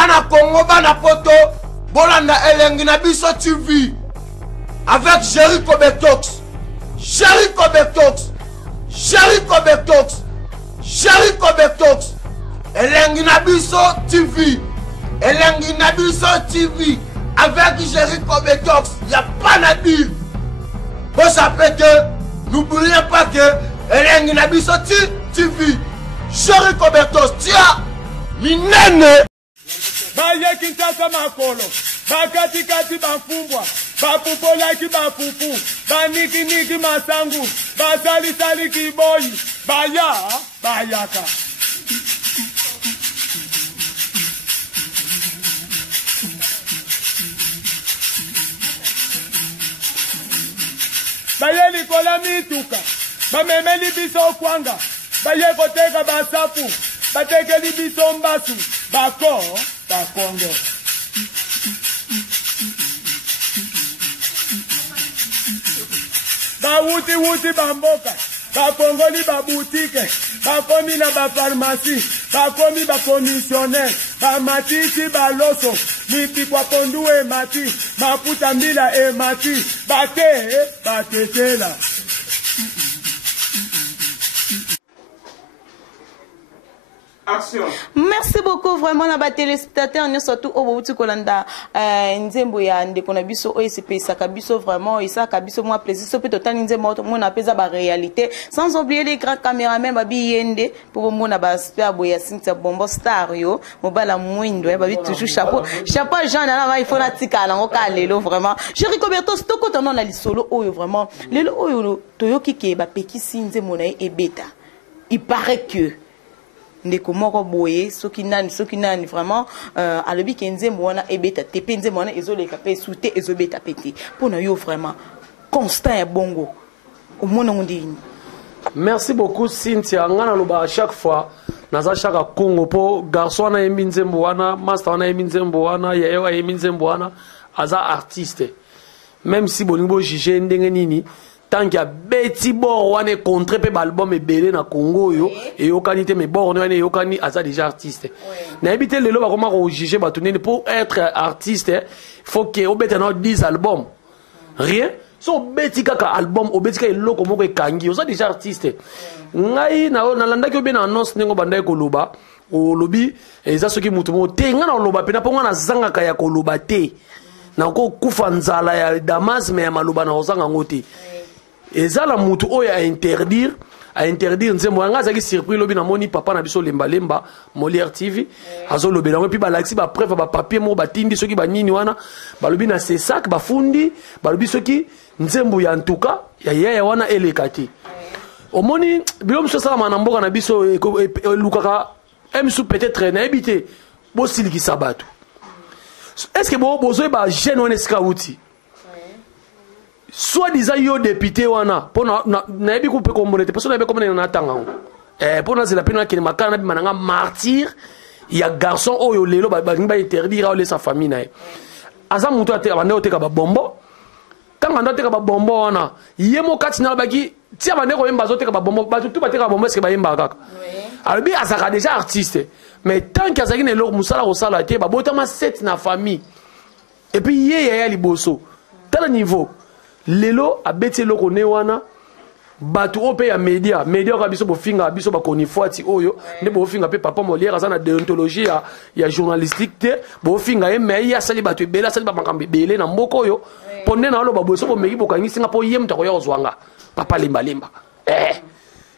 Bana Congo, Bana Poto, Bolanda Elengina Biso TV. Avec Jericho Betox. Jericho Betox. Jericho Betox. Jericho Betox. Elengina Biso TV. Elengina Biso TV. Avec Jericho Betox. Il n'y a pas à dire. Vous savez que, n'oubliez pas que Elengina Biso TV. Jericho Betox. Tiens, minene. Baye Kinshasa makolo, bakatikati bafumbwa, bapupolaki bapupu, baniki masangu, basali kiboyi, bayaka. Baye likola mituka, bamemeli biso kwanga, baye koteka basafu, batekeli biso mbasu, Bakongo. Wuti bamboka, bakongoli babutike, bakomi na bafarmasi, bakomi bakomisioner, bamatisi baloso, miti kwa kondue mati, mafuta mbila mati, batetela. Action. Merci beaucoup vraiment la téléspectateur nous surtout au Bouti Kolanda nzembo ya ndeko na biso OSP ça kabiso vraiment et ça kabiso moi plaisir so peut total nzembo mon apesa ba réalité sans oublier les grands caméramans babi yende pour mon ba super boya Cynthia Bombo star yo mobala mwindo babi toujours chapeau Jean na il faut na tika na ngoka lelo vraiment Jericho Betox to ko tono na lisolo oyo vraiment lelo oyo toyoki ke ba pekisi nzembo na e beta il paraît que ndeko moko boye soki nani vraiment alobi kenzembo wana ebeta tepe nzembo wana ezoleka pe soute ezobeta pete pona yo vraiment constant ya bongo omona ngondini. Merci beaucoup Cynthia ngana loba à chaque fois naza chaka Congo po garçon na yembi nzembo wana master na yembi nzembo wana yeyo yembi nzembo wana aza artiste même si bolingo juger ndenge nini tant qu'il y a beti bor wane contre pe album ebele na Congo yo et yokani te me bor wane yokani aza déjà artiste na ebité lelo ba koma ko juger batunene pour être artiste il faut que obeta na 10 albums rien so beti kaka album obeti ka eloko moko ekangi oza déjà artiste ngai na landa ko be na annonce nengo bandai ko loba o lobi eza soki mutu mo te ngana loba pena po ngana zanga ka ya ko loba te na ko kufa nzala ya Damas me ya maloba na ozanga ngoti ezala mutu oya a interdire nzembo nga zaki surpris lobi na moni papa na biso lemba Molière TV azo lobi na puis ba laxi ba preuve ba papier mo batindi soki ba nini wana ba lobi na sesak ba fundi ba lobi soki nzembo ya ntuka ya wana elekati omoni bilom so sala na mboka na biso lukaka emsu peut-être na ebité bo siliki sabatu est-ce que bozo ba jeune wana skauti soit disant yo député wana pour na ebi couper communauté parce que na ebi comme na tanga pour na zela pena kini makana bi mananga martyr ya garçon oyo lelo ba interdire à sa famille na aza mutu ate abande oteka ba bombo tanga ndo teka ba bombo wana yemo kati na baki ti abande ko yemba zoteka ba bombo ba tout ba teka bombo est-ce que ba yemba kaka alors bi azaka déjà artiste mais tant qu'il azaki ne lo musala ko sala te ba botama set na famille et puis ya liboso tel niveau lelo abeti loko ne wana batu ope ya media ka biso bofinga biso bakoni fuati oyo ne bofinga pe papa Molière azana déontologie ya journalistique te bofinga mais ya sali batu bela sali ba makambe belé na mboko oyo ponde na lo baboso bo meki bokangi singa po yem ta ko yo zwanga papa limba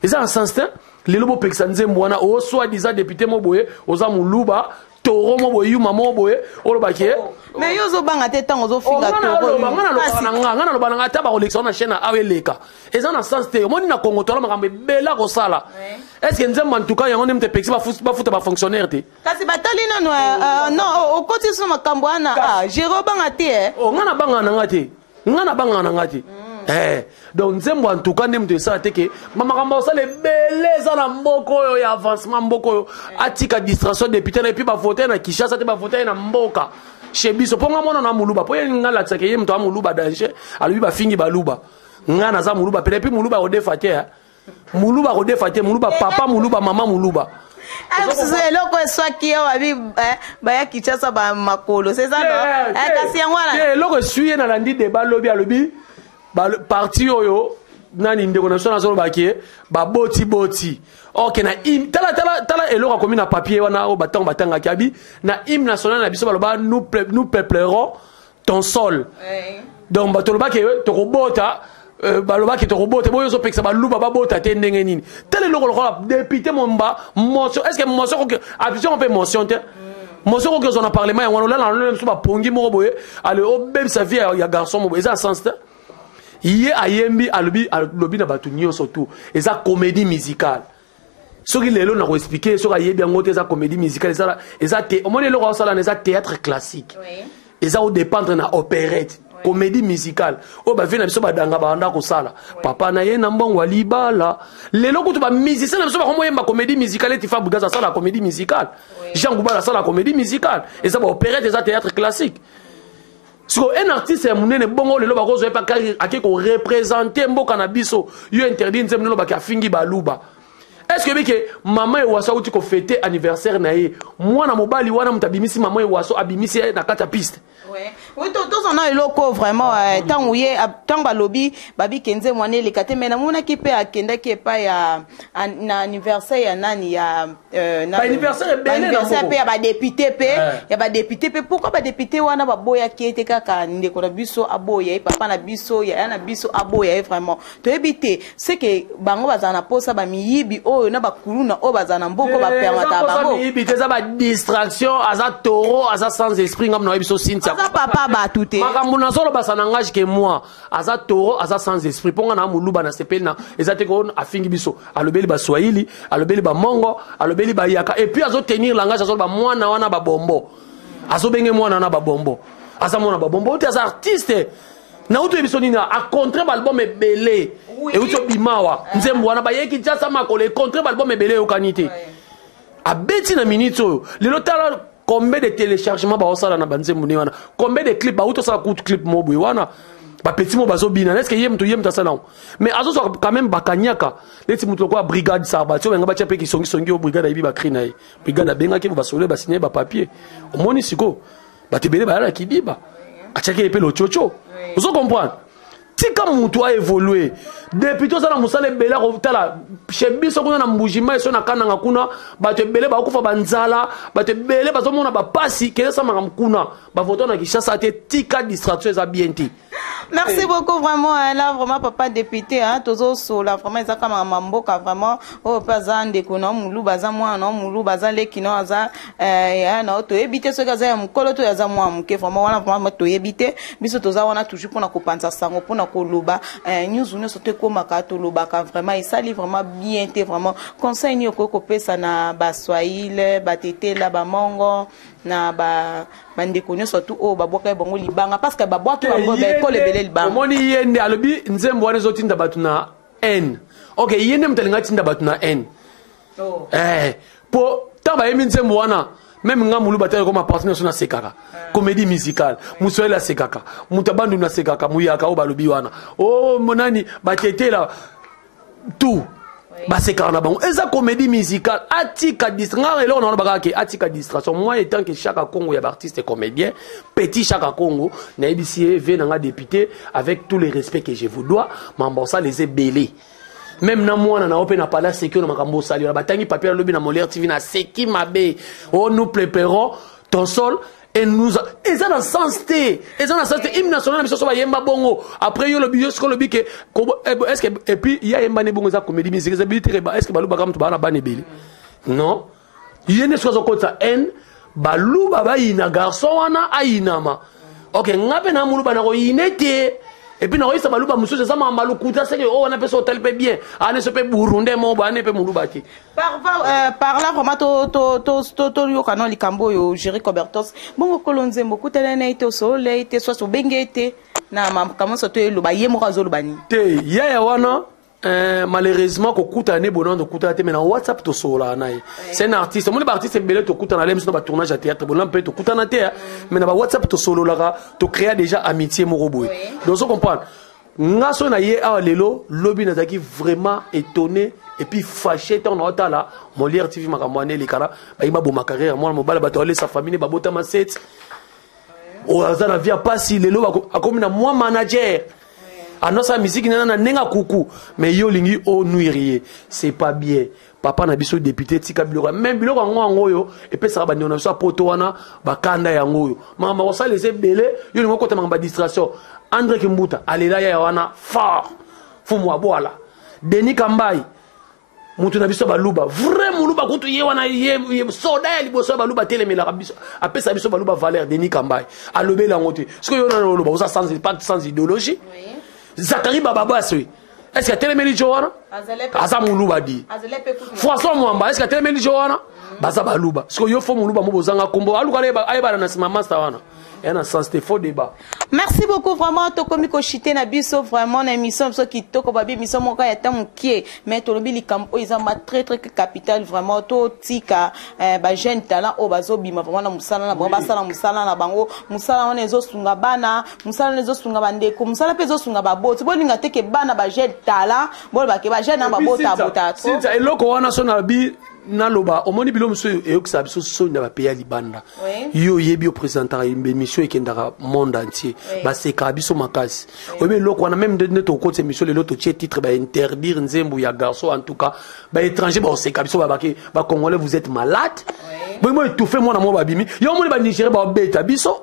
eza en sens te lelo bo pekisa nzembo wana o soit disant député mo boye oza muluba toro mo boye yuma mo boye o lo bakie mais yo zo banga te tango zo finga toro ngana lo banga ta ba collection na chaîne aweleka eza na sens te moni na Congo to la makambe bela ko sala est-ce que nzembo en tout cas yango nemte pekisa ba futa ba fonctionnaire te kasi batali non o koti so makambo ana jero banga te ngana banga na ngati donc nzembo en tout cas nemte ça te ke makambo ça le beleza na mboko yo ya avancement mboko yo atika distraction député na puis ba voter na Kinshasa te ba voter na mboka chez biso ponga mona na muluba po yenga la tsake yem to muluba danger alubi ba fingi ba luba ngana za muluba pe puis muluba o defate muluba papa muluba mama muluba eloko eswaki awa baya Kinshasa ba makolo c'est ça non kasi yango wana eloko eswi na landi débat lobi alobi parti oyo nani ndeko na sona zolo bakie ba boti ok na tala eloko komi na papier wana o batanga kiabi na hymne national na biso baloba nous peuplerons ton sol donc batoloba ke to robota baloba ki to robota boyo zo peksa baluba babota te ndenge nini tala eloko lokola député momba motion est-ce que motion que avision on peut motion te motion que on a parlé mais on là na so ba pongi mo boye ale o bem sa vie ya garçon mo eza sens te Iye ayembi alobi na batu nyonso tout eza comédie musicale soki lelo na ko expliquer soki ayebi yango te eza comédie musicale eza te omoni eloko osala eza théâtre classique eza o dépendre na opérette comédie musicale o ba vina biso badanga banda ko sala papa na ye na mbongo alibala lelo kutu ba musicien na biso ba komoyemba comédie musicale ti fabrica za sala comédie musicale Jean Gouba la sala comédie musicale eza ba opérette eza théâtre classique. So un artiste est monné bongo le loba kozo pas ko représenter mboka na biso yo interdit nzemno loba ka fingi baluba. Est-ce que bike maman e waso uti ko fêter anniversaire na ye mwana mobali wana mutabimisi maman e waso abimisi na kata piste. Oui, tous on a eloko vraiment tant ouye tant balobi babi kenze mwana le kate mena mona ki pe akenda ki pa ya na anniversaire ya nani ya na anniversaire pe ya ba député pe ya ba député pe pourquoi ba député wana ba boya ki ete kaka ndeko na biso aboya papa na biso ya na biso aboya vraiment to ebité c'est que bango bazana posa ba miyibi oyo na ba kuluna o bazana mboko ba permata bango miyibi te za ba distraction aza taureau aza sans esprit ngam na biso Cynthia papa ba tuté makambo na zolo basa na ngage que moi aza taureau aza sans esprit ponga na muluba na sepeli na ezate ko afingi biso alobeli ba swahili alobeli ba mongo alobeli ba yaka et puis azo tenir langage azo ba mwana wana ba bombo azo benge mwana na ba bombo aza mwana ba bombo te aza artiste na uto ebiso nina a contre ba album ebele et uto bimawa nzembo wana ba yeki jasa makole contre ba album ebele yo kanite a beti na minute lelo tala combien de téléchargements ba osala na banzembo ni wana combien de clips ba uto sala coup clip mobu wana ba petit mo bazo bina est-ce que yem to sala mais azo so quand même bakanyaka leti muto kwa brigade sarbatio benga ba tiape ki songi o brigade ibi ba krina yi brigade benga ki ba solo ba signer ba papier omoni siko ba tebele ba la kidiba achake epelo chocho vous comprendre tika mutu a évolué depuis tout ça na musale bela ko tala chebiso kuna na mbujima eso na kananga kuna bato bele ba kufa banzala bato bele bazo mona ba pasi kele sama kuna ba voto na Kinshasa te tika distraction za bienti. Merci beaucoup vraiment là vraiment papa député hein tozo so la vraiment ça comme mamboka vraiment au pazande kuna mulu baza mwana mulu baza lekino aza ya na to ebité so kaza ya mukolo to yaza mwa muke vraiment wana vraiment to ebité biso toza wana toujours pour na kopanza sango pour na koloba news ne sote koma ka to loba ka vraiment il sali vraiment bien té vraiment conseil ni ko pesa na ba swahili ba tete la ba mongo na ba bandeko nyo surtout o baboka bongo libanga parce que baboka bango ba école belé libanga omoni yende alobi nzembo wana zotinda batu na N OK yende mtalinga tinda batu na N po taba yemi nzembo wana même nga mulu batale comme partenaire sur na sekaka comédie musicale muswela sekaka mutabandu na sekaka muyaka o balobi wana o monani batete la tout basekana bango eza comédie musicale atika distraction ngare on ba ke atika distraction moi étant que chaque Congo y a artiste et comédien petit chaque Congo na ebisi venanga député avec tous les respects que je vous dois mambosa les ebelé même na mwana na open na pala seki na makambo sali na batangi papier lobi na Molière TV na seki mabe oh nous préparons ton sol et nous et ça dans le sens T et ça dans le sens hymne national biso so ba yemba bongo après yo le bio ce que le bique est-ce que et puis il y a yemba ne bongo za comédie musique ça bilité est-ce que baluba comme to ba na bane beli non yene so zo kota n baluba ba ina garçon wana ainama OK ngape na muluba na ko inete et puis na ko isa baluba mususu ça mamba lukuta c'est que oh on a peut hôtel peut bien ane se peut burunde mo ba ne peut muluba ti par là vraiment to yo kanon likambo yo Jerry Cobertos bongo kolonze mboku telene ite so le ite so so bengete na makambo so to eloba yemo kazo lobani te ya wana malheureusement ko kuta ne bonon de kuta te mais na WhatsApp to so la naï c'est un artiste mon artiste belé to kuta na lem so ba tournage à théâtre bonon peut to kuta na te mais na ba WhatsApp to solo la to créer déjà amitié mo roboy donc so comprendre ngaso na ye awa lelo lobi nazaki vraiment étonné et puis fâché tant on a là Molière TV makamwane les kala ba ima bo ma carrière moi mobala ba tole sa famille ba bota ma set o azana via pasi lelo akomi na moi manager anosa musique na nenga kuku mais yo lingi o nuirier c'est pas bien papa na biso député tika biloko même biloko ngo yo et puis ça ba ndona so poto wana ba kanda ya ngoyo mama ko sala les belé yo lingo kota mamba distraction André Kimbuta alela ya wana fort fumu aboala Denis Kambai mutu na biso baluba vraiment luba kutu ye wana ye soda ya liboso baluba telemela biso apesa biso baluba valeur Denis Kambai alobela ngote ce que yo na luba usa sans idéologie oui. Zakari Bababaswe est-ce que telemeli jowana asa muluba di François Mwamba est-ce que telemeli jowana baza baluba ce que yo fo muluba mo bozanga kombo aluka ayeba na sima master wana. C'était faux débat. Merci beaucoup vraiment tokomi ko chité na biso vraiment na émission so ki toko babi émission moko ya tamu kie mais to lobi likambo izamba très capital vraiment to tika ba jeune talent o bazo bima vraiment na musala na bango basala musala na bango musala wana ezo sunga bana musala ezo sunga bandeko musala pe ezo sunga baboti bo linga teke bana ba jeune talent bo ba ke ba jeune na babota bota to c'est eloko wana so na bi naloba omoni bilo muso eyokisa biso sonya ba pays libanda yo yebi o présenter émission ekendaka monde entier ba seka biso makasi obe eloko wana même de to côté émission le loto titre ba interdire nzembo ya garçon en tout cas ba étranger ba seka biso ba congolais vous êtes malade bo mo étouffé moi na mo ba bimi yo mo ba Nigeria ba beta biso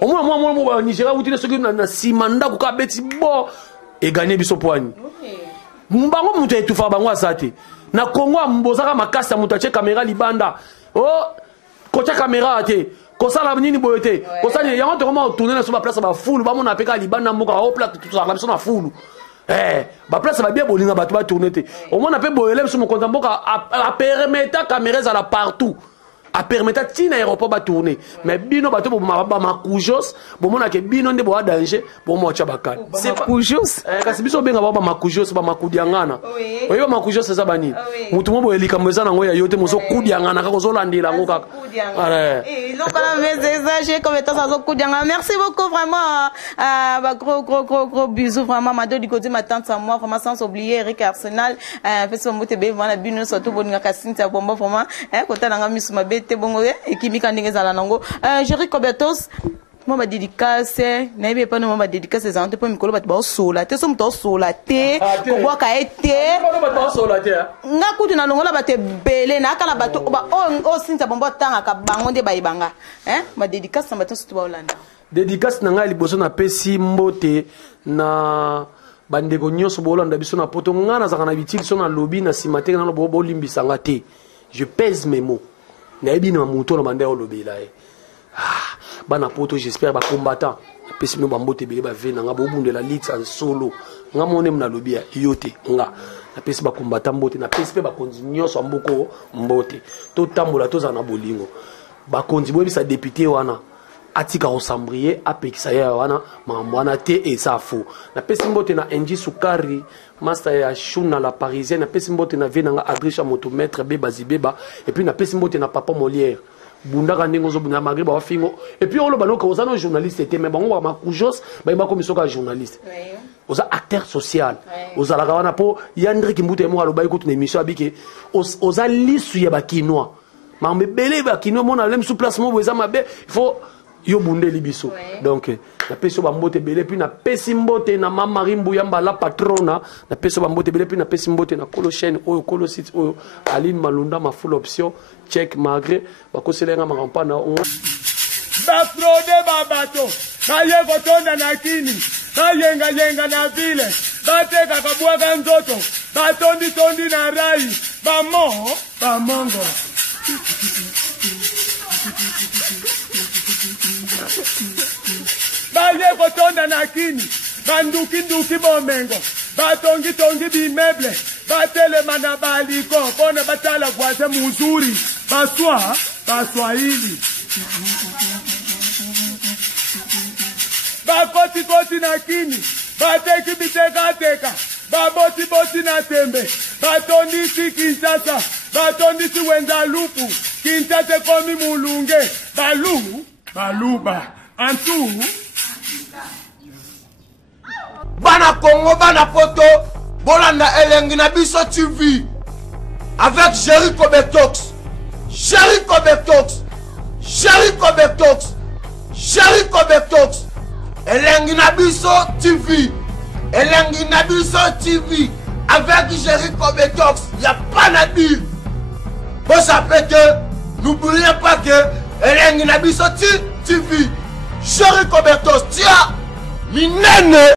mo ba Nigeria utile soki na simanda ko ka beti bo e gagner biso poani mbango mutu étouffa bango asate na Congo mbozaka makasa mutache caméra libanda oh kocha caméra ate kosala nini boyote kosala yango to comment tourner na so ba place ba foule ba mona peka libanda mboka o place tout ça la biso na foule ba place ba bien bolinga ba to ba tourner te au moins na pe boyele so mo konta mboka a permettre caméra za la partout a permettre tina aéroport ba tourner mais bino bato bo makujos bo mona ke bino nde bo a danger bo mo cha bakani c'est makujos kasi biso benga ba makujos ba makudiangana oyo ba makujos za bani mutu mo bo elika moza na ngoya yote mozo kudiangana ka kozo landela ngo kaka lokala message comme étant ça zo kudiangana merci beaucoup vraiment ba gros bisous vraiment mado du côté ma tante à moi vraiment sans oublier Eric Arsenal fait son moté be voilà bino surtout boninga kasinta bomba vraiment kota nanga misuma te bongo et qui mikandinga zala nango Jerry Kobetos moi ma dédicace na yebe pas no ma dédicace za ante po mikolo bat ba sola te so mto sola te ko bwa ka ete ba sola te nga kutu na longola bate belé na kala bato ba o sinta bombo tanga ka bango nde ba ibanga ma dédicace na bato surtout ba Holanda dédicace na nga liboso na pesi mbote na bandeko nyonso ba Holanda biso na poto nga na zaka na bitiki so na lobby na simate na bo limbisa nga te je pèse mes mots nayebi na moto na banda olobela bana poto j'espère ba combattant pesi no bambote bele ba vena nga bo bundela lit en solo nga mone mna lobia yote nga na pesi ba combattant mbote na pesi pe ba continue so mboko mbote to tambola to za na bolingo ba kondibo bisa député wana atika osambrier apekisa ya wana mamwana te et ça fou na pesi mbote na Enji Sukari master ya Shuna la parisienne na pesi mbote na vena nga Adricha moto maître beba zibeba et puis na pesi mbote na papa Molière bundaka ndingo zo buna magriba wa fingo et puis olo banoka ozana journaliste était mais bango ba makujos ba imba comme soka journaliste oza acteur social ozala kawana po Yandri Kimbuta mo aloba ikutu na émission abike oza lisu ya bakinois mambe belé bakinois mona lem sous place mo boza mabe il faut yo bundeli biso donc na peso ba mbote belé puis na pesi mbote na mama Rimbu yamba la patrona na peso ba mbote belé puis na pesi mbote na kolo chaîne oyo kolo site oyo Aline Malunda ma full option check malgré ba koselenga makampa na ba fraude ba bato ba ye kotonda na kini ba yenga na vile ba teka kabwa ka nzoto ba tondi na rai ba mongo baye kotonda na kini banduki bomengo batongi bimeble batelema na baliko pona batala kwase muzuri baswahili bakoti na kini bateki bitekateka baboti na tembe batondisi Kinshasa batondisi wenza lupu Kinshasa komi mulunge baluba antu Bana Congo, Bana Poto, Bolanda Elengi na biso TV. Avec Jericho Betox. Jericho Betox. Jericho Betox. Jericho Betox. Elengi na biso TV. Elengi na biso TV. Avec Jericho Betox. Il n'y a pas à dire. Vous savez que, n'oubliez pas que Elengi na biso TV. Jericho Betox. Tiens, minene.